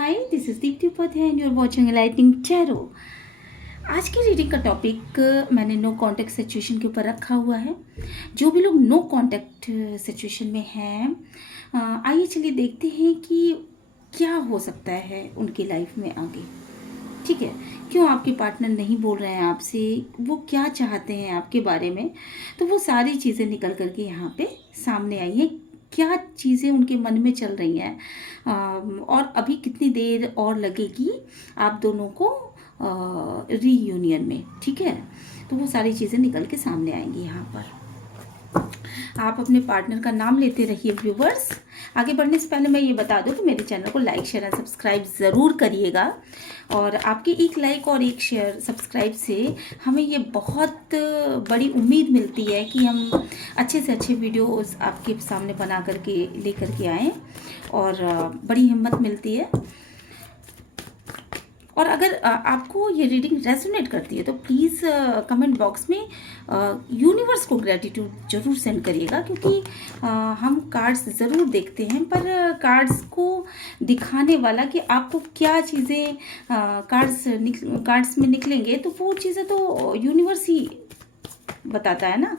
Hi, this is Deepti Upadhyay and you are watching enlightening tarot. आज की reading का topic मैंने नो कांटेक्ट सिचुएशन के ऊपर रखा हुआ है। जो भी लोग नो कांटेक्ट सिचुएशन में हैं, आइए चलिए देखते हैं कि क्या हो सकता है उनकी लाइफ में आगे। ठीक है, क्यों आपके पार्टनर नहीं बोल रहे हैं आपसे, वो क्या चाहते हैं आपके बारे में। तो वो सारी चीज़ें निकल करके यहाँ पे सामने आई हैं। क्या चीज़ें उनके मन में चल रही हैं और अभी कितनी देर और लगेगी आप दोनों को रीयूनियन में। ठीक है, तो वो सारी चीज़ें निकल के सामने आएंगी यहाँ पर। आप अपने पार्टनर का नाम लेते रहिए व्यूवर्स। आगे बढ़ने से पहले मैं ये बता दूं कि मेरे चैनल को लाइक शेयर एंड सब्सक्राइब ज़रूर करिएगा। और आपके एक लाइक और एक शेयर सब्सक्राइब से हमें ये बहुत बड़ी उम्मीद मिलती है कि हम अच्छे से अच्छे वीडियोस आपके सामने बना करके लेकर के आएँ और बड़ी हिम्मत मिलती है। और अगर आपको ये रीडिंग रेजोनेट करती है तो प्लीज़ कमेंट बॉक्स में यूनिवर्स को ग्रेटिट्यूड जरूर सेंड करिएगा, क्योंकि हम कार्ड्स ज़रूर देखते हैं, पर कार्ड्स को दिखाने वाला कि आपको क्या चीज़ें कार्ड्स में निकलेंगे, तो वो चीज़ें तो यूनिवर्स ही बताता है ना।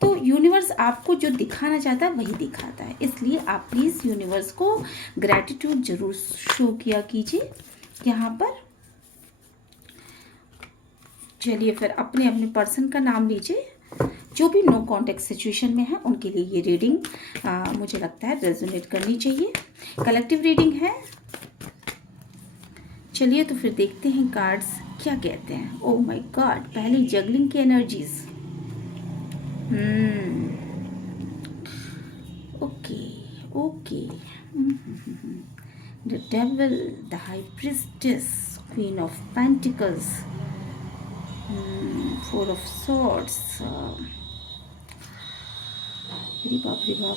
तो यूनिवर्स आपको जो दिखाना चाहता है वही दिखाता है, इसलिए आप प्लीज़ यूनिवर्स को ग्रेटिट्यूड जरूर शो किया कीजिए यहाँ पर। चलिए फिर अपने अपने पर्सन का नाम लीजिए। जो भी नो कांटेक्ट सिचुएशन में है उनके लिए ये रीडिंग मुझे लगता है रेजोनेट करनी चाहिए। कलेक्टिव रीडिंग है। चलिए तो फिर देखते हैं कार्ड्स क्या कहते हैं। ओह माय गॉड, पहले जगलिंग की energies. Okay okay. The devil, the high priestess, queen of pentacles, four of swords. अरे बाप रे बाप।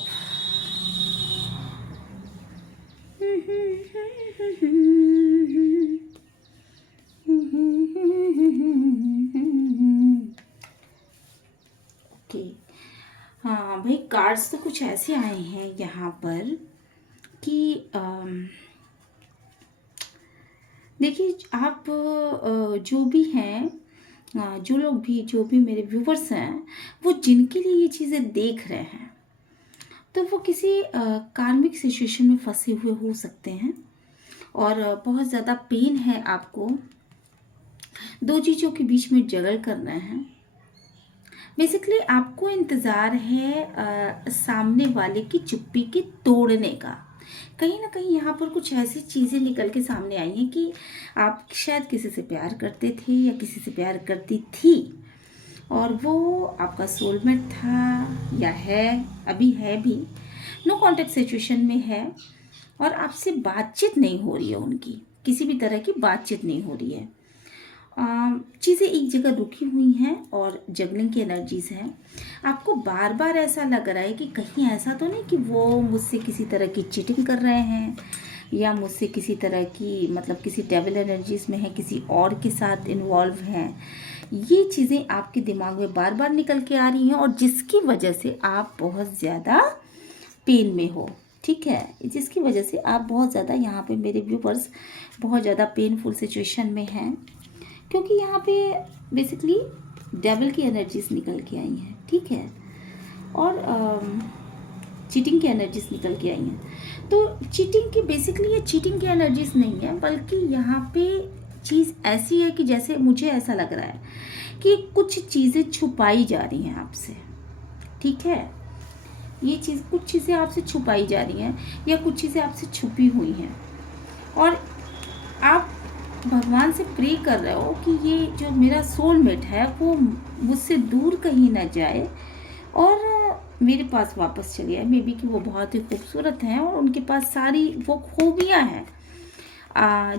ओके, हाँ भाई, कार्ड्स तो कुछ ऐसे आए हैं यहाँ पर कि देखिए आप जो भी हैं, जो भी मेरे व्यूवर्स हैं, वो जिनके लिए ये चीज़ें देख रहे हैं, तो वो किसी कार्मिक सिचुएशन में फंसे हुए हो सकते हैं और बहुत ज़्यादा पेन है आपको। दो चीज़ों के बीच में जगल करना है। बेसिकली आपको इंतज़ार है सामने वाले की चुप्पी के तोड़ने का। कहीं ना कहीं यहाँ पर कुछ ऐसी चीज़ें निकल के सामने आई हैं कि आप शायद किसी से प्यार करते थे या किसी से प्यार करती थी, और वो आपका सोलमेट था या है, अभी है भी, नो कांटेक्ट सिचुएशन में है और आपसे बातचीत नहीं हो रही है, उनकी किसी भी तरह की बातचीत नहीं हो रही है। चीज़ें एक जगह रुकी हुई हैं और जगलिंग की एनर्जीज हैं। आपको बार बार ऐसा लग रहा है कि कहीं ऐसा तो नहीं कि वो मुझसे किसी तरह की चीटिंग कर रहे हैं या मुझसे किसी तरह की, मतलब किसी डेविल एनर्जीज में है, किसी और के साथ इन्वॉल्व हैं। ये चीज़ें आपके दिमाग में बार बार निकल के आ रही हैं और जिसकी वजह से आप बहुत ज़्यादा पेन में हो। ठीक है, जिसकी वजह से आप बहुत ज़्यादा, यहाँ पे मेरे व्यूवर्स बहुत ज़्यादा पेनफुल सिचुएशन में हैं, क्योंकि यहाँ पे बेसिकली डेविल की एनर्जीज निकल के आई हैं। ठीक है, और चीटिंग की एनर्जीज निकल के आई हैं। तो चीटिंग की, बेसिकली ये चीटिंग की एनर्जीज नहीं है, बल्कि यहाँ पे चीज़ ऐसी है कि जैसे मुझे ऐसा लग रहा है कि कुछ चीज़ें छुपाई जा रही हैं आपसे। ठीक है, ये चीज़, कुछ चीज़ें आपसे छुपाई जा रही हैं या कुछ चीज़ें आपसे छुपी हुई हैं, और आप भगवान से प्रे कर रहे हो कि ये जो मेरा सोलमेट है वो मुझसे दूर कहीं ना जाए और मेरे पास वापस चले आए। मे बी कि वो बहुत ही खूबसूरत हैं और उनके पास सारी वो खूबियाँ हैं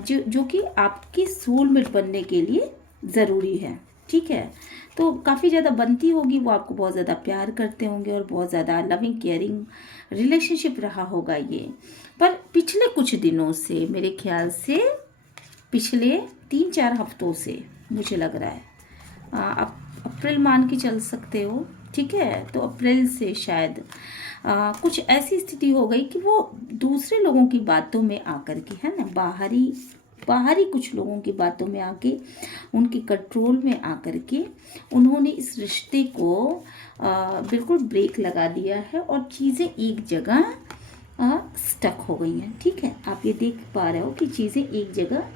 जो कि आपकी सोलमेट बनने के लिए ज़रूरी है। ठीक है, तो काफ़ी ज़्यादा बनती होगी, वो आपको बहुत ज़्यादा प्यार करते होंगे और बहुत ज़्यादा लविंग केयरिंग रिलेशनशिप रहा होगा ये। पर पिछले कुछ दिनों से, मेरे ख्याल से पिछले 3-4 हफ्तों से मुझे लग रहा है, आप अप्रैल मान के चल सकते हो। ठीक है। तो अप्रैल से शायद कुछ ऐसी स्थिति हो गई कि वो दूसरे लोगों की बातों में आकर के, है ना, बाहरी कुछ लोगों की बातों में आके, उनके कंट्रोल में आकर के उन्होंने इस रिश्ते को बिल्कुल ब्रेक लगा दिया है और चीज़ें एक जगह स्टक हो गई हैं। ठीक है, आप ये देख पा रहे हो कि चीज़ें एक जगह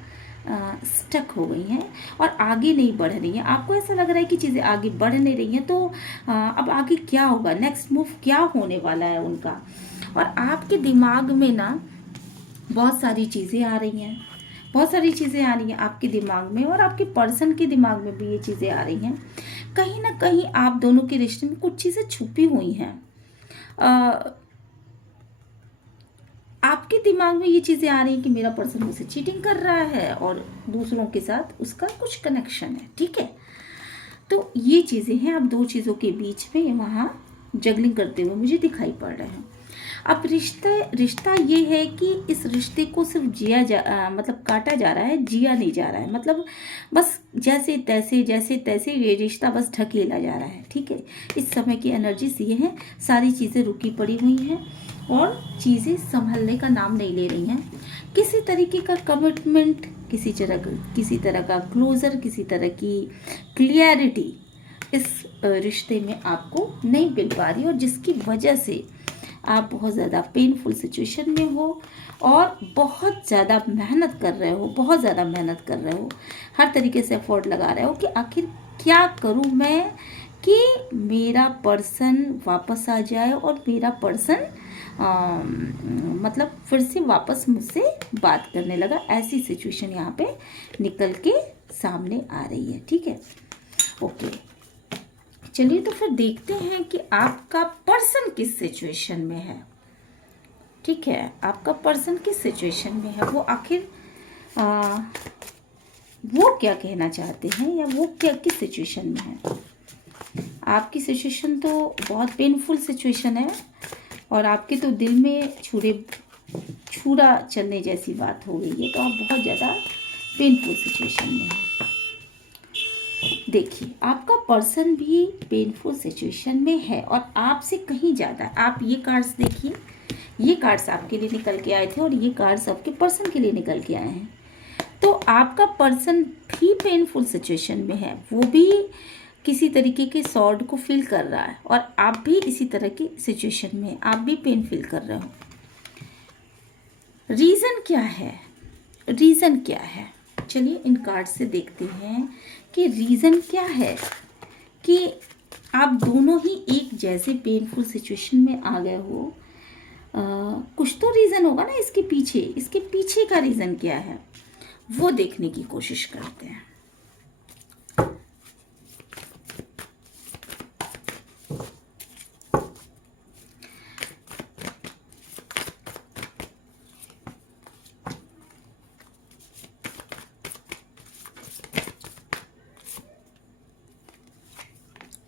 स्टक हो गई हैं और आगे नहीं बढ़ रही हैं। आपको ऐसा लग रहा है कि चीज़ें आगे बढ़ नहीं रही हैं, तो अब आगे क्या होगा, नेक्स्ट मूव क्या होने वाला है उनका। और आपके दिमाग में ना बहुत सारी चीज़ें आ रही हैं, बहुत सारी चीज़ें आ रही हैं आपके दिमाग में, और आपके पर्सन के दिमाग में भी ये चीज़ें आ रही हैं। कहीं ना कहीं आप दोनों के रिश्ते में कुछ चीज़ें छुपी हुई हैं। आपके दिमाग में ये चीज़ें आ रही हैं कि मेरा पर्सन मुझसे चीटिंग कर रहा है और दूसरों के साथ उसका कुछ कनेक्शन है। ठीक है, तो ये चीज़ें हैं, आप दो चीज़ों के बीच में वहाँ जगलिंग करते हुए मुझे दिखाई पड़ रहे हैं। अब रिश्ता ये है कि इस रिश्ते को सिर्फ मतलब काटा जा रहा है, जिया नहीं जा रहा है। मतलब बस जैसे तैसे ये रिश्ता बस ढकेला जा रहा है। ठीक है, इस समय की एनर्जीज ये है, सारी चीज़ें रुकी पड़ी हुई हैं और चीज़ें संभलने का नाम नहीं ले रही हैं। किसी तरीके का कमिटमेंट, किसी तरह का क्लोजर, किसी तरह की क्लियरिटी इस रिश्ते में आपको नहीं मिल पा रही, और जिसकी वजह से आप बहुत ज़्यादा पेनफुल सिचुएशन में हो और बहुत ज़्यादा मेहनत कर रहे हो, हर तरीके से एफर्ट लगा रहे हो कि आखिर क्या करूं मैं कि मेरा पर्सन वापस आ जाए और मेरा पर्सन मतलब फिर से वापस मुझसे बात करने लगा। ऐसी सिचुएशन यहाँ पे निकल के सामने आ रही है। ठीक है, ओके, चलिए तो फिर देखते हैं कि आपका पर्सन किस सिचुएशन में है। ठीक है, आपका पर्सन किस सिचुएशन में है, वो आखिर वो क्या कहना चाहते हैं, या वो क्या किस सिचुएशन में है। आपकी सिचुएशन तो बहुत पेनफुल सिचुएशन है और आपके तो दिल में छुरा चलने जैसी बात हो गई है, तो आप बहुत ज़्यादा पेनफुल सिचुएशन में हैं। देखिए, आपका पर्सन भी पेनफुल सिचुएशन में है और आपसे कहीं ज़्यादा। आप ये कार्ड्स देखिए, ये कार्ड्स आपके लिए निकल के आए थे और ये कार्ड्स आपके पर्सन के लिए निकल के आए हैं। तो आपका पर्सन भी पेनफुल सिचुएशन में है, वो भी किसी तरीके के सॉर्ड को फील कर रहा है और आप भी इसी तरह की सिचुएशन में, आप भी पेन फील कर रहे हो। रीज़न क्या है, चलिए इन कार्ड से देखते हैं कि रीज़न क्या है कि आप दोनों ही एक जैसे पेनफुल सिचुएशन में आ गए हो। कुछ तो रीज़न होगा ना इसके पीछे का रीज़न क्या है, वो देखने की कोशिश करते हैं।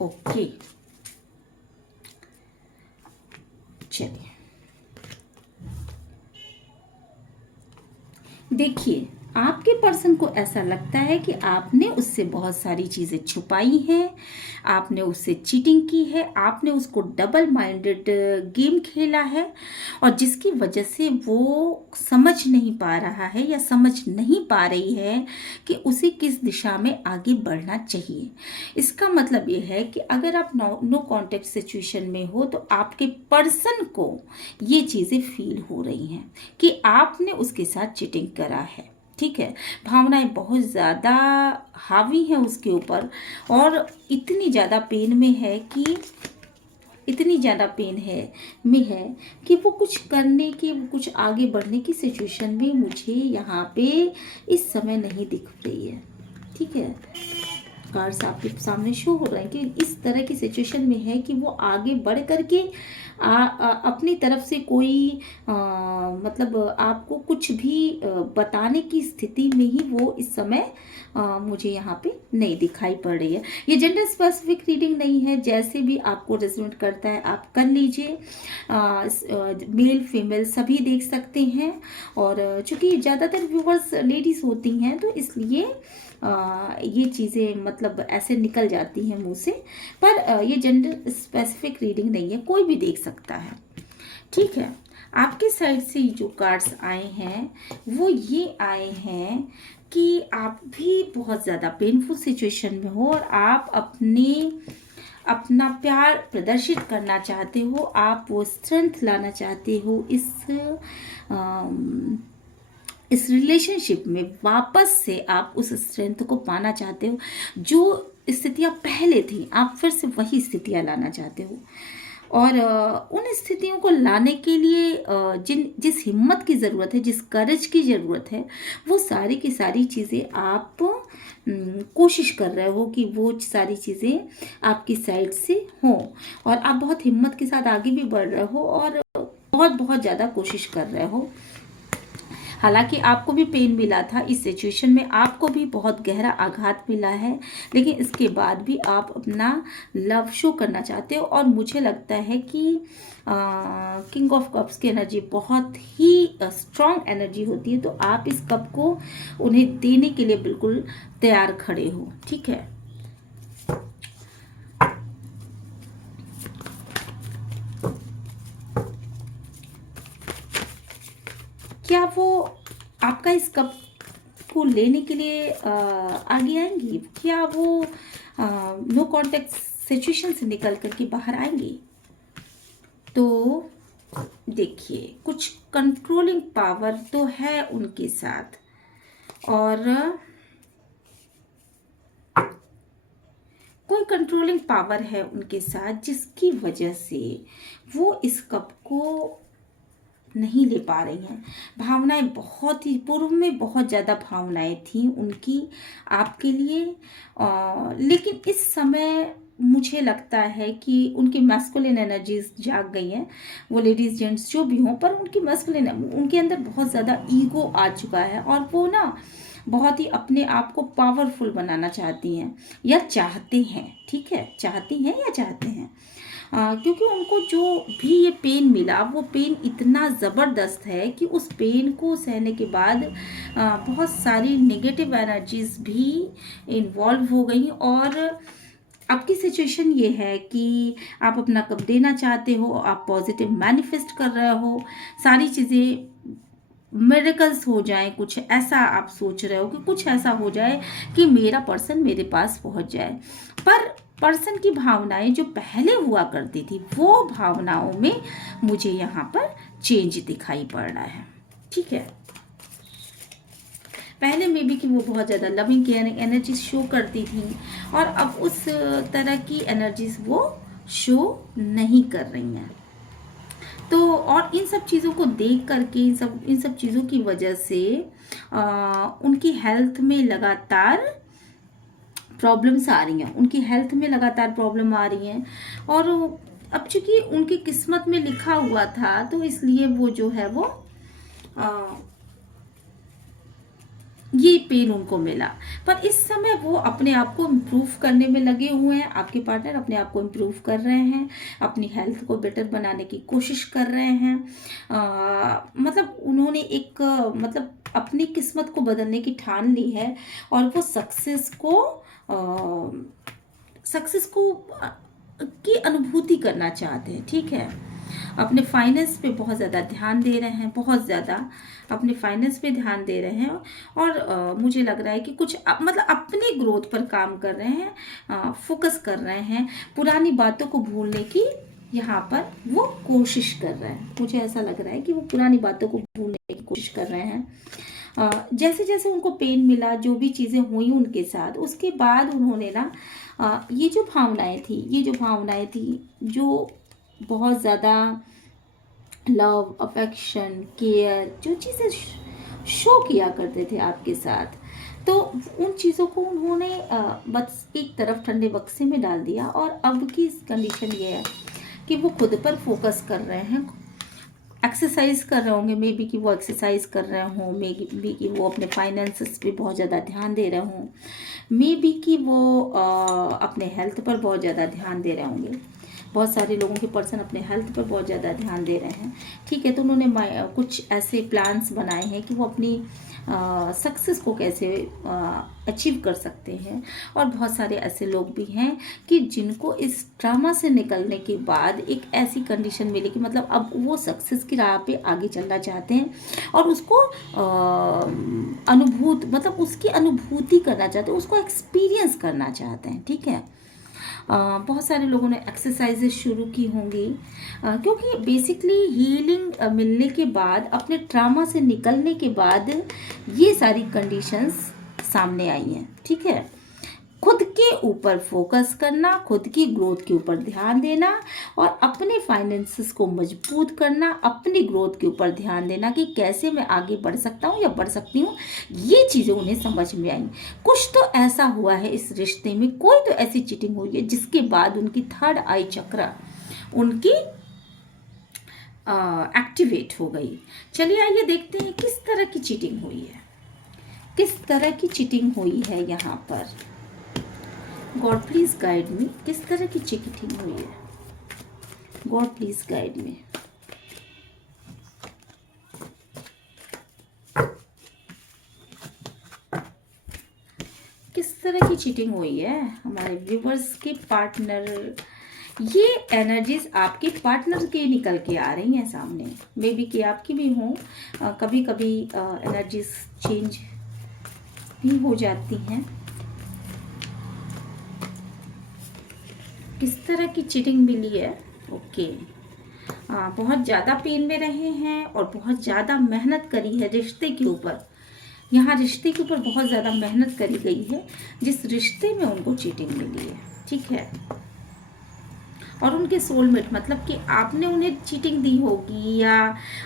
ओके, चलिए देखिए, आपके पर्सन को ऐसा लगता है कि आपने उससे बहुत सारी चीज़ें छुपाई हैं, आपने उससे चीटिंग की है, आपने उसको डबल माइंडेड गेम खेला है, और जिसकी वजह से वो समझ नहीं पा रहा है या समझ नहीं पा रही है कि उसे किस दिशा में आगे बढ़ना चाहिए। इसका मतलब ये है कि अगर आप नो कॉन्टेक्ट सिचुएशन में हो तो आपके पर्सन को ये चीज़ें फील हो रही हैं कि आपने उसके साथ चीटिंग करा है। ठीक है, भावनाएं बहुत ज़्यादा हावी हैं उसके ऊपर और इतनी ज़्यादा पेन में है कि वो कुछ करने की, वो कुछ आगे बढ़ने की सिचुएशन में मुझे यहाँ पे इस समय नहीं दिख रही है। ठीक है, कार्ड्स आपके सामने शो हो रहे हैं कि इस तरह की सिचुएशन में है कि वो आगे बढ़ करके अपनी तरफ से कोई मतलब आपको कुछ भी बताने की स्थिति में ही वो इस समय मुझे यहाँ पे नहीं दिखाई पड़ रही है। ये जेंडर स्पेसिफिक रीडिंग नहीं है, जैसे भी आपको रेजोनेट करता है आप कर लीजिए। मेल फीमेल सभी देख सकते हैं, और चूंकि ज़्यादातर व्यूअर्स लेडीज़ होती हैं तो इसलिए ये चीज़ें मतलब ऐसे निकल जाती हैं मुंह से। पर ये जेंडर स्पेसिफिक रीडिंग नहीं है, कोई भी देख सकता है। ठीक है, आपके साइड से जो कार्ड्स आए हैं वो ये आए हैं कि आप भी बहुत ज़्यादा पेनफुल सिचुएशन में हो और आप अपना प्यार प्रदर्शित करना चाहते हो, आप वो स्ट्रेंथ लाना चाहते हो इस रिलेशनशिप में। वापस से आप उस स्ट्रेंथ को पाना चाहते हो, जो स्थितियाँ पहले थी आप फिर से वही स्थितियाँ लाना चाहते हो। और उन स्थितियों को लाने के लिए जिस हिम्मत की ज़रूरत है, जिस करेज की ज़रूरत है, वो सारी की सारी चीज़ें आप कोशिश कर रहे हो कि वो सारी चीज़ें आपकी साइड से हों, और आप बहुत हिम्मत के साथ आगे भी बढ़ रहे हो और बहुत बहुत ज़्यादा कोशिश कर रहे हो। हालांकि आपको भी पेन मिला था इस सिचुएशन में, आपको भी बहुत गहरा आघात मिला है, लेकिन इसके बाद भी आप अपना लव शो करना चाहते हो। और मुझे लगता है कि किंग ऑफ कप्स की एनर्जी बहुत ही स्ट्रॉन्ग एनर्जी होती है, तो आप इस कप को उन्हें देने के लिए बिल्कुल तैयार खड़े हो। ठीक है, क्या वो आपका इस कप को लेने के लिए आगे आएंगी? क्या वो नो कांटेक्ट सिचुएशन से निकल करके बाहर आएंगी? तो देखिए, कुछ कंट्रोलिंग पावर तो है उनके साथ, और कोई कंट्रोलिंग पावर है उनके साथ जिसकी वजह से वो इस कप को नहीं ले पा रही हैं। भावनाएं बहुत ही पूर्व में बहुत ज़्यादा भावनाएं थी उनकी आपके लिए, लेकिन इस समय मुझे लगता है कि उनकी मैस्कुलिन एनर्जीज जाग गई हैं। वो लेडीज़ जेंट्स जो भी हों, पर उनकी मैस्कुलिन, उनके अंदर बहुत ज़्यादा ईगो आ चुका है, और वो ना बहुत ही अपने आप को पावरफुल बनाना चाहती हैं या चाहते हैं। ठीक है, चाहती हैं या चाहते हैं, क्योंकि उनको जो भी ये पेन मिला वो पेन इतना ज़बरदस्त है कि उस पेन को सहने के बाद बहुत सारी नेगेटिव एनर्जीज भी इन्वॉल्व हो गई। और आपकी सिचुएशन ये है कि आप अपना कब देना चाहते हो, आप पॉजिटिव मैनिफेस्ट कर रहे हो, सारी चीज़ें मिरेकल्स हो जाए, कुछ ऐसा आप सोच रहे हो कि कुछ ऐसा हो जाए कि मेरा पर्सन मेरे पास पहुंच जाए। पर पर्सन की भावनाएं जो पहले हुआ करती थी वो भावनाओं में मुझे यहाँ पर चेंज दिखाई पड़ रहा है। ठीक है, पहले में भी कि वो बहुत ज़्यादा लविंग केयरिंग एनर्जीज शो करती थी, और अब उस तरह की एनर्जीज वो शो नहीं कर रही हैं। तो और इन सब चीज़ों को देख करके, इन सब चीज़ों की वजह से उनकी हेल्थ में लगातार प्रॉब्लम्स आ रही हैं, उनकी हेल्थ में लगातार प्रॉब्लम आ रही हैं। और अब चूंकि उनकी किस्मत में लिखा हुआ था तो इसलिए वो जो है वो ये पेन उनको मिला। पर इस समय वो अपने आप को इम्प्रूव करने में लगे हुए हैं, आपके पार्टनर अपने आप को इम्प्रूव कर रहे हैं, अपनी हेल्थ को बेटर बनाने की कोशिश कर रहे हैं। मतलब उन्होंने एक मतलब अपनी किस्मत को बदलने की ठान ली है, और वो सक्सेस को की अनुभूति करना चाहते हैं। ठीक है, अपने फाइनेंस पे बहुत ज़्यादा ध्यान दे रहे हैं, बहुत ज़्यादा अपने फाइनेंस पे ध्यान दे रहे हैं, और मुझे लग रहा है कि कुछ मतलब अपने ग्रोथ पर काम कर रहे हैं, फोकस कर रहे हैं, पुरानी बातों को भूलने की यहाँ पर वो कोशिश कर रहे हैं। मुझे ऐसा लग रहा है कि वो पुरानी बातों को भूलने की कोशिश कर रहे हैं। जैसे जैसे उनको पेन मिला, जो भी चीज़ें हुई उनके साथ, उसके बाद उन्होंने ना ये जो भावनाएं थी जो बहुत ज़्यादा लव, अफेक्शन, केयर, जो चीज़ें शो किया करते थे आपके साथ, तो उन चीज़ों को उन्होंने बस एक तरफ ठंडे बक्से में डाल दिया। और अब की कंडीशन ये है कि वो खुद पर फोकस कर रहे हैं, एक्सरसाइज कर रहे होंगे, मे बी कि वो एक्सरसाइज कर रहे हों, मे बी कि वो अपने फाइनेंसेस पे बहुत ज़्यादा ध्यान दे रहे हों, मे बी कि वो अपने हेल्थ पर बहुत ज़्यादा ध्यान दे रहे होंगे। बहुत सारे लोगों के पर्सन अपने हेल्थ पर बहुत ज़्यादा ध्यान दे रहे हैं। ठीक है, तो उन्होंने कुछ ऐसे प्लान्स बनाए हैं कि वो अपनी सक्सेस को कैसे अचीव कर सकते हैं। और बहुत सारे ऐसे लोग भी हैं कि जिनको इस ड्रामा से निकलने के बाद एक ऐसी कंडीशन मिली कि मतलब अब वो सक्सेस की राह पे आगे चलना चाहते हैं और उसको मतलब उसकी अनुभूति करना चाहते हैं, उसको एक्सपीरियंस करना चाहते हैं। ठीक है, बहुत सारे लोगों ने एक्सरसाइजेज शुरू की होंगी, क्योंकि बेसिकली हीलिंग मिलने के बाद, अपने ट्रामा से निकलने के बाद ये सारी कंडीशंस सामने आई हैं। ठीक है, खुद के ऊपर फोकस करना, खुद की ग्रोथ के ऊपर ध्यान देना और अपने फाइनेंसेस को मजबूत करना, अपनी ग्रोथ के ऊपर ध्यान देना कि कैसे मैं आगे बढ़ सकता हूँ या बढ़ सकती हूँ, ये चीज़ें उन्हें समझ में आई। कुछ तो ऐसा हुआ है इस रिश्ते में, कोई तो ऐसी चीटिंग हुई है जिसके बाद उनकी थर्ड आई चक्र उनकी एक्टिवेट हो गई। चलिए आइए देखते हैं किस तरह की चीटिंग हुई है, किस तरह की चीटिंग हुई है यहाँ पर। गॉड प्लीज गाइड मी, किस तरह की चीटिंग हुई है, गॉड प्लीज गाइड मी। किस तरह की चीटिंग हुई है हमारे व्यूवर्स के पार्टनर। ये एनर्जीज आपके पार्टनर के निकल के आ रही हैं सामने, मे बी कि आपकी भी हों। कभी कभी एनर्जीज चेंज भी हो जाती हैं। किस तरह की चीटिंग मिली है? ओके, बहुत ज़्यादा पेन में रहे हैं और बहुत ज़्यादा मेहनत करी है रिश्ते के ऊपर। यहाँ रिश्ते के ऊपर बहुत ज़्यादा मेहनत करी गई है, जिस रिश्ते में उनको चीटिंग मिली है। ठीक है, और उनके सोलमेट मतलब कि आपने उन्हें चीटिंग दी होगी या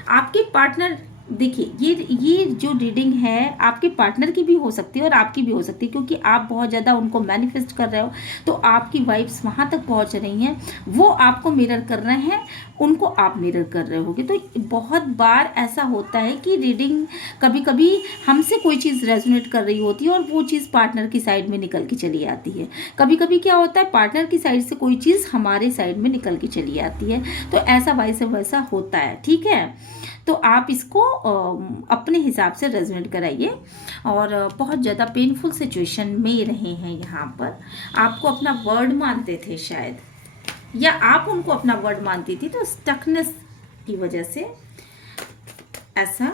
आपके पार्टनर। देखिए, ये जो रीडिंग है आपके पार्टनर की भी हो सकती है और आपकी भी हो सकती है, क्योंकि आप बहुत ज़्यादा उनको मैनिफेस्ट कर रहे हो, तो आपकी वाइब्स वहाँ तक पहुँच रही हैं, वो आपको मिरर कर रहे हैं, उनको आप मिरर कर रहे होगे। तो बहुत बार ऐसा होता है कि रीडिंग कभी कभी हमसे कोई चीज़ रेजोनेट कर रही होती है और वो चीज़ पार्टनर की साइड में निकल के चली आती है। कभी कभी क्या होता है, पार्टनर की साइड से कोई चीज़ हमारे साइड में निकल के चली आती है, तो ऐसा वाइस वैसा होता है। ठीक है, तो आप इसको अपने हिसाब से रेजोनेट कराइए। और बहुत ज़्यादा पेनफुल सिचुएशन में रहे हैं यहाँ पर, आपको अपना वर्ड मानते थे शायद, या आप उनको अपना वर्ड मानती थी, तो स्टकनेस की वजह से ऐसा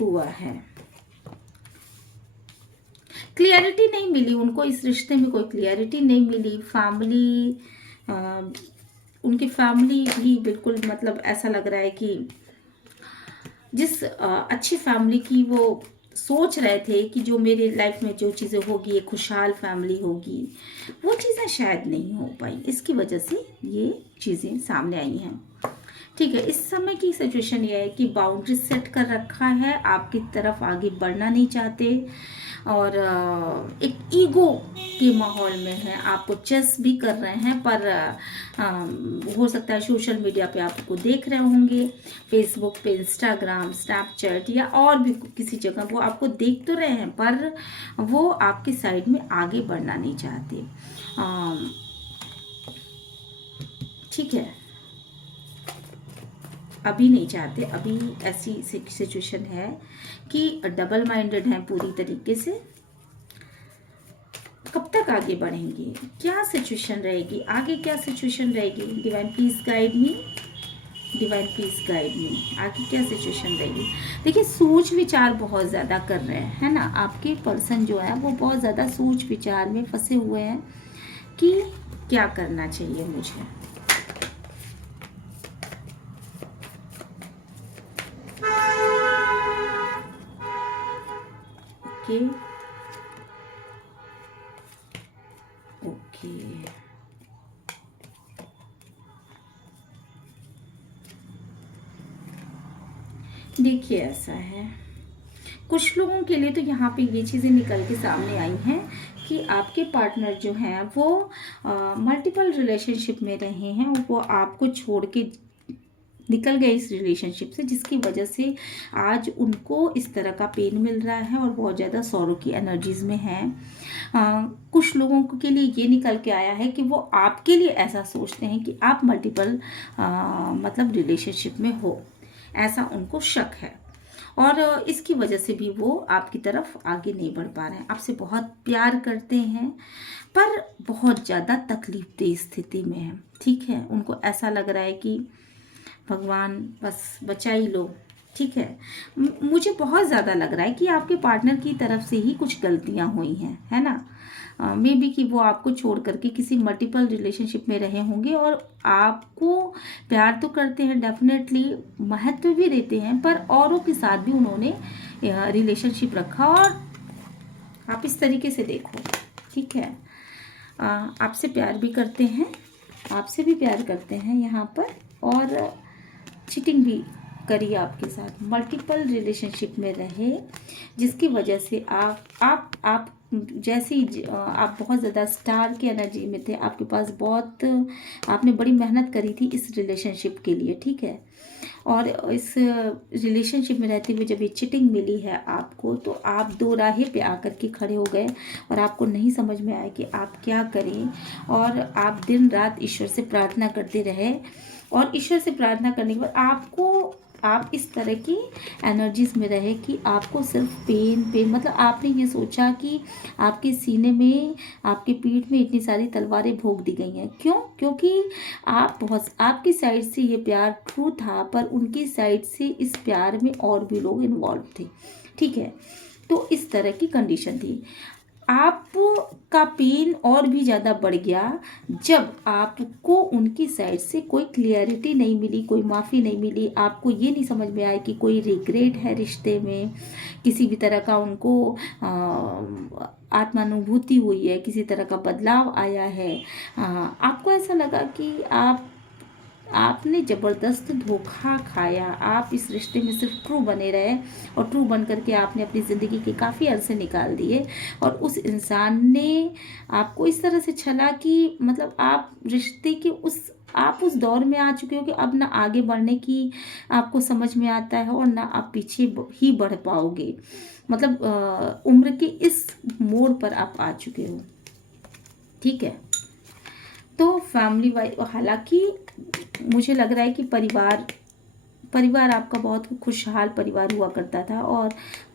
हुआ है। क्लियरिटी नहीं मिली उनको, इस रिश्ते में कोई क्लियरिटी नहीं मिली। फैमिली, उनकी फैमिली भी बिल्कुल मतलब ऐसा लग रहा है कि जिस अच्छी फैमिली की वो सोच रहे थे कि जो मेरे लाइफ में जो चीज़ें होगी एक खुशहाल फैमिली होगी, वो चीज़ें शायद नहीं हो पाई, इसकी वजह से ये चीज़ें सामने आई हैं। ठीक है, इस समय की सिचुएशन ये है कि बाउंड्री सेट कर रखा है, आपकी तरफ आगे बढ़ना नहीं चाहते और एक ईगो के माहौल में है, आपको चेस भी कर रहे हैं, पर हो सकता है सोशल मीडिया पे आपको देख रहे होंगे, फेसबुक पे, इंस्टाग्राम, स्नैपचैट या और भी किसी जगह वो आपको देख तो रहे हैं, पर वो आपकी साइड में आगे बढ़ना नहीं चाहते। ठीक है, अभी नहीं चाहते, अभी ऐसी सिचुएशन है कि डबल माइंडेड हैं पूरी तरीके से। कब तक आगे बढ़ेंगे, क्या सिचुएशन रहेगी आगे, क्या सिचुएशन रहेगी? Divine please guide me, divine please guide me, आगे क्या सिचुएशन रहेगी? देखिए, सोच विचार बहुत ज़्यादा कर रहे हैं, है ना, आपके पर्सन जो है वो बहुत ज़्यादा सोच विचार में फंसे हुए हैं कि क्या करना चाहिए मुझे। ओके ओके, देखिए ऐसा है, कुछ लोगों के लिए तो यहाँ पे ये चीज़ें निकल के सामने आई हैं कि आपके पार्टनर जो हैं वो मल्टीपल रिलेशनशिप में रहे हैं और वो आपको छोड़ के निकल गए इस रिलेशनशिप से, जिसकी वजह से आज उनको इस तरह का पेन मिल रहा है और बहुत ज़्यादा सौरों की एनर्जीज में हैं। कुछ लोगों के लिए ये निकल के आया है कि वो आपके लिए ऐसा सोचते हैं कि आप मल्टीपल मतलब रिलेशनशिप में हो, ऐसा उनको शक है और इसकी वजह से भी वो आपकी तरफ आगे नहीं बढ़ पा रहे हैं। आपसे बहुत प्यार करते हैं पर बहुत ज़्यादा तकलीफदेह स्थिति में है। ठीक है, उनको ऐसा लग रहा है कि भगवान बस बचा ही लो। ठीक है, मुझे बहुत ज़्यादा लग रहा है कि आपके पार्टनर की तरफ से ही कुछ गलतियां हुई हैं, है ना। मे बी कि वो आपको छोड़ करके किसी मल्टीपल रिलेशनशिप में रहे होंगे और आपको प्यार तो करते हैं, डेफिनेटली महत्व भी देते हैं, पर औरों के साथ भी उन्होंने रिलेशनशिप रखा। और आप इस तरीके से देखो, ठीक है, आपसे प्यार भी करते हैं, आपसे भी प्यार करते हैं यहाँ पर, और चीटिंग भी करी आपके साथ, मल्टीपल रिलेशनशिप में रहे, जिसकी वजह से आप जैसे ही आप बहुत ज़्यादा स्टार की एनर्जी में थे, आपके पास बहुत, आपने बड़ी मेहनत करी थी इस रिलेशनशिप के लिए। ठीक है, और इस रिलेशनशिप में रहते हुए जब ये चिटिंग मिली है आपको, तो आप दो राहे पे आकर के खड़े हो गए और आपको नहीं समझ में आया कि आप क्या करें, और आप दिन रात ईश्वर से प्रार्थना करते रहे, और ईश्वर से प्रार्थना करने के बाद आप इस तरह की एनर्जीज में रहे कि आपको सिर्फ पेन मतलब आपने ये सोचा कि आपके सीने में, आपके पीठ में इतनी सारी तलवारें भोंक दी गई हैं। क्यों? क्योंकि आपकी साइड से ये प्यार ट्रू था, पर उनकी साइड से इस प्यार में और भी लोग इन्वॉल्व थे। ठीक है, तो इस तरह की कंडीशन थी। आपका पेन और भी ज़्यादा बढ़ गया जब आपको उनकी साइड से कोई क्लियरिटी नहीं मिली, कोई माफ़ी नहीं मिली, आपको ये नहीं समझ में आया कि कोई रिग्रेट है रिश्ते में, किसी भी तरह का उनको आत्मानुभूति हुई है, किसी तरह का बदलाव आया है। आपको ऐसा लगा कि आपने ज़बरदस्त धोखा खाया, आप इस रिश्ते में सिर्फ ट्रू बने रहे, और ट्रू बन करके आपने अपनी ज़िंदगी के काफ़ी अरसे निकाल दिए, और उस इंसान ने आपको इस तरह से छला कि मतलब आप रिश्ते के आप उस दौर में आ चुके हो कि अब ना आगे बढ़ने की आपको समझ में आता है और ना आप पीछे ही बढ़ पाओगे। मतलब उम्र के इस मोड़ पर आप आ चुके हो। ठीक है, तो फैमिली वाइज, हालांकि मुझे लग रहा है कि परिवार आपका बहुत खुशहाल परिवार हुआ करता था, और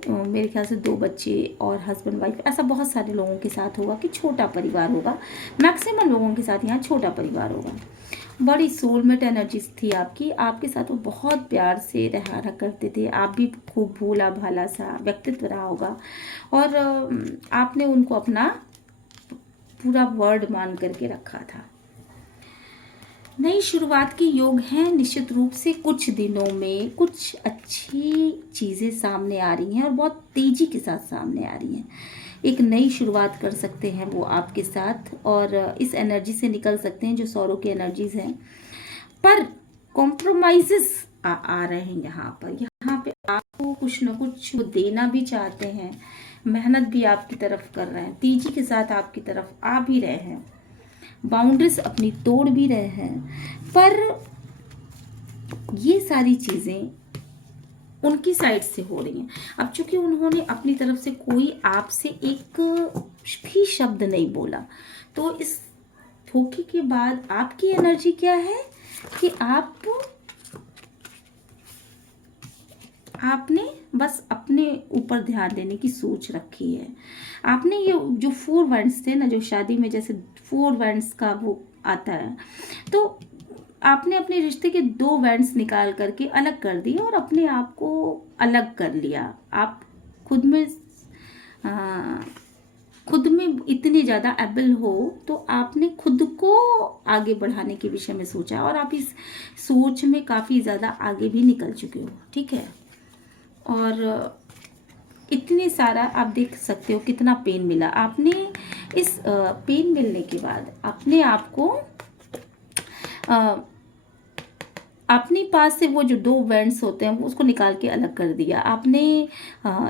मेरे ख्याल से 2 बच्चे और हस्बैंड वाइफ, ऐसा बहुत सारे लोगों के साथ होगा कि छोटा परिवार होगा, मैक्सिमम लोगों के साथ यहाँ छोटा परिवार होगा। बड़ी सोलमेट एनर्जीज थी आपके साथ, वो बहुत प्यार से रहा करते थे, आप भी खूब भोला भाला सा व्यक्तित्व रहा होगा, और आपने उनको अपना पूरा वर्ड मान करके रखा था। नई शुरुआत के योग हैं, निश्चित रूप से कुछ दिनों में कुछ अच्छी चीज़ें सामने आ रही हैं और बहुत तेज़ी के साथ सामने आ रही हैं। एक नई शुरुआत कर सकते हैं वो आपके साथ, और इस एनर्जी से निकल सकते हैं जो सौरों की एनर्जीज हैं, पर कॉम्प्रोमाइजेस आ रहे हैं यहाँ पे आपको कुछ न कुछ देना भी चाहते हैं, मेहनत भी आपकी तरफ कर रहे हैं, तेजी के साथ आपकी तरफ आ भी रहे हैं, बाउंड्रीज अपनी तोड़ भी रहे हैं, पर ये सारी चीज़ें उनकी साइड से हो रही हैं। अब चूंकि उन्होंने अपनी तरफ से कोई आपसे एक भी शब्द नहीं बोला, तो इस धोखे के बाद आपकी एनर्जी क्या है कि आपने बस अपने ऊपर ध्यान देने की सोच रखी है। आपने ये जो 4 वैंड्स थे ना, जो शादी में जैसे 4 वैंड्स का वो आता है, तो आपने अपने रिश्ते के 2 वैंड्स निकाल करके अलग कर दिए और अपने आप को अलग कर लिया। आप खुद में इतने ज़्यादा एबल हो, तो आपने खुद को आगे बढ़ाने के विषय में सोचा, और आप इस सोच में काफ़ी ज़्यादा आगे भी निकल चुके हो। ठीक है, और इतने सारा आप देख सकते हो कितना पेन मिला आपने। इस पेन मिलने के बाद अपने आप को अपने पास से वो जो 2 वेंट्स होते हैं वो उसको निकाल के अलग कर दिया। आपने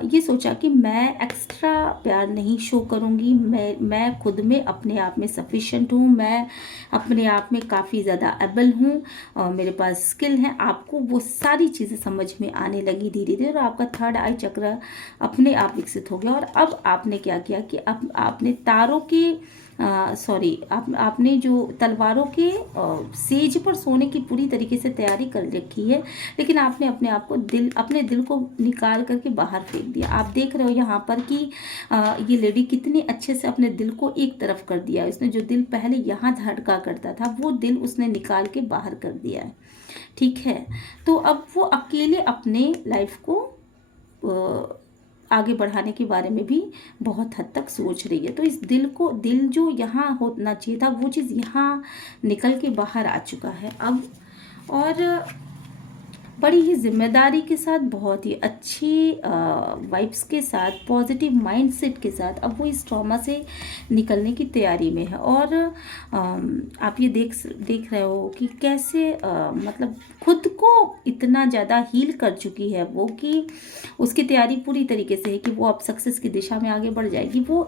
ये सोचा कि मैं एक्स्ट्रा प्यार नहीं शो करूँगी, मैं खुद में अपने आप में सफिशिएंट हूँ, मैं अपने आप में काफ़ी ज़्यादा एबल हूँ और मेरे पास स्किल है। आपको वो सारी चीज़ें समझ में आने लगी धीरे-धीरे और आपका थर्ड आई चक्र अपने आप विकसित हो गया। और अब आपने क्या किया कि अब आपने तारों के आपने जो तलवारों के सेज पर सोने की पूरी तरीके से तैयारी कर रखी है, लेकिन आपने अपने दिल को निकाल करके बाहर फेंक दिया। आप देख रहे हो यहाँ पर कि ये लेडी कितने अच्छे से अपने दिल को एक तरफ कर दिया। उसने जो दिल पहले यहाँ धड़का करता था वो दिल उसने निकाल के बाहर कर दिया है, ठीक है। तो अब वो अकेले अपने लाइफ को आगे बढ़ाने के बारे में भी बहुत हद तक सोच रही है। तो इस दिल जो यहाँ होना चाहिए था वो चीज़ यहाँ निकल के बाहर आ चुका है अब। और बड़ी ही जिम्मेदारी के साथ, बहुत ही अच्छी वाइब्स के साथ, पॉजिटिव माइंडसेट के साथ अब वो इस ट्रॉमा से निकलने की तैयारी में है। और आप ये देख रहे हो कि कैसे मतलब खुद को इतना ज़्यादा हील कर चुकी है वो कि उसकी तैयारी पूरी तरीके से है कि वो अब सक्सेस की दिशा में आगे बढ़ जाएगी। वो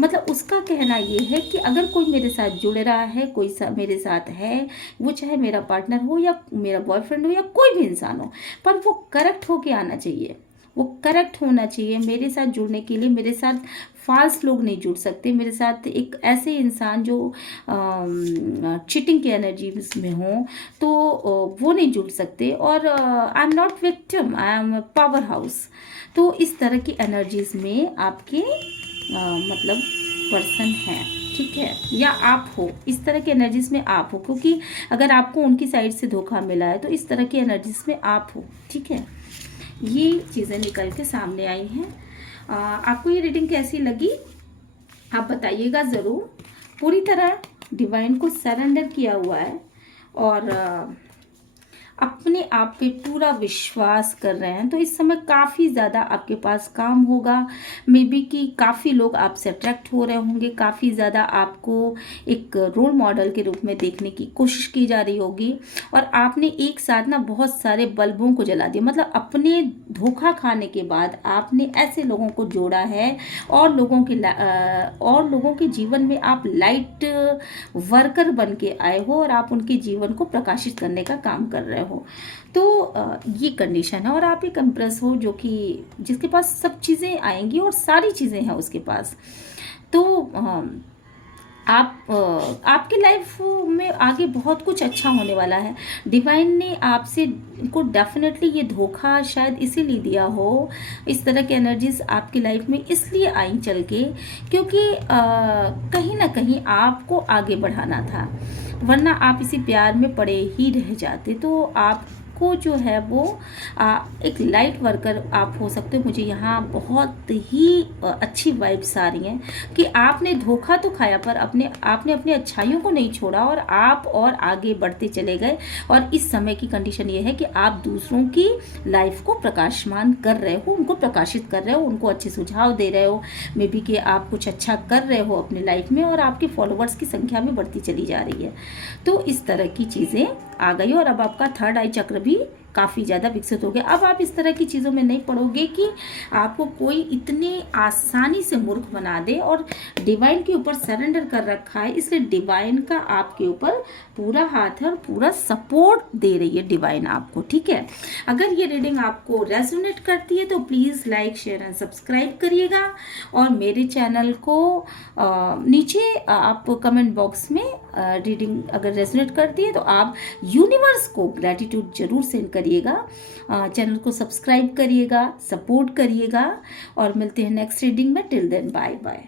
मतलब उसका कहना ये है कि अगर कोई मेरे साथ जुड़ रहा है, कोई मेरे साथ है, वो चाहे मेरा पार्टनर हो या मेरा बॉयफ्रेंड हो या कोई भी इंसान हो, पर वो करेक्ट होके आना चाहिए, वो करेक्ट होना चाहिए। मेरे साथ जुड़ने के लिए मेरे साथ फाल्स लोग नहीं जुड़ सकते। मेरे साथ एक ऐसे इंसान जो चीटिंग की एनर्जी में हो तो वो नहीं जुड़ सकते। और I am not victim, I am power house. तो इस तरह की एनर्जीज में आपके मतलब पर्सन है, ठीक है, या आप हो, इस तरह की एनर्जीज में आप हो, क्योंकि अगर आपको उनकी साइड से धोखा मिला है तो इस तरह की एनर्जीज में आप हो, ठीक है। ये चीज़ें निकल के सामने आई हैं। आपको ये रीडिंग कैसी लगी आप बताइएगा ज़रूर। पूरी तरह डिवाइन को सरेंडर किया हुआ है और अपने आप पे पूरा विश्वास कर रहे हैं, तो इस समय काफ़ी ज़्यादा आपके पास काम होगा। मे बी कि काफ़ी लोग आपसे अट्रैक्ट हो रहे होंगे, काफ़ी ज़्यादा आपको एक रोल मॉडल के रूप में देखने की कोशिश की जा रही होगी। और आपने एक साथ ना बहुत सारे बल्बों को जला दिया, मतलब अपने धोखा खाने के बाद आपने ऐसे लोगों को जोड़ा है और लोगों के जीवन में आप लाइट वर्कर बन के आए हो और आप उनके जीवन को प्रकाशित करने का काम कर रहे हो। तो ये कंडीशन है। और आप एक एम्प्रेस हो जो कि जिसके पास सब चीज़ें आएंगी और सारी चीज़ें हैं उसके पास। तो आपकी लाइफ में आगे बहुत कुछ अच्छा होने वाला है। डिवाइन ने आपसे को डेफिनेटली ये धोखा शायद इसीलिए दिया हो, इस तरह की एनर्जीज आपकी लाइफ में इसलिए आई चल के, क्योंकि कहीं ना कहीं आपको आगे बढ़ाना था, वरना आप इसी प्यार में पड़े ही रह जाते। तो आपको जो है वो एक लाइट वर्कर आप हो सकते हो। मुझे यहाँ बहुत ही अच्छी वाइब्स आ रही हैं कि आपने धोखा तो खाया पर आपने अपनी अच्छाइयों को नहीं छोड़ा और आप और आगे बढ़ते चले गए। और इस समय की कंडीशन ये है कि आप दूसरों की लाइफ को प्रकाशमान कर रहे हो, उनको प्रकाशित कर रहे हो, उनको अच्छे सुझाव दे रहे हो। मे बी कि आप कुछ अच्छा कर रहे हो अपनी लाइफ में और आपके फॉलोवर्स की संख्या भी बढ़ती चली जा रही है। तो इस तरह की चीज़ें आ गई और अब आपका थर्ड आई चक्र भी काफ़ी ज़्यादा विकसित हो गया। अब आप इस तरह की चीज़ों में नहीं पड़ोगे कि आपको कोई इतने आसानी से मूर्ख बना दे। और डिवाइन के ऊपर सरेंडर कर रखा है, इसलिए डिवाइन का आपके ऊपर पूरा हाथ है और पूरा सपोर्ट दे रही है डिवाइन आपको, ठीक है। अगर ये रीडिंग आपको रेजोनेट करती है तो please like share and subscribe करिएगा। और मेरे चैनल को नीचे आप कमेंट बॉक्स में रीडिंग अगर रेजोनेट करती है तो आप यूनिवर्स को ग्रैटिट्यूड जरूर सेंड करिएगा। चैनल को सब्सक्राइब करिएगा, सपोर्ट करिएगा और मिलते हैं नेक्स्ट रीडिंग में। Till then bye bye.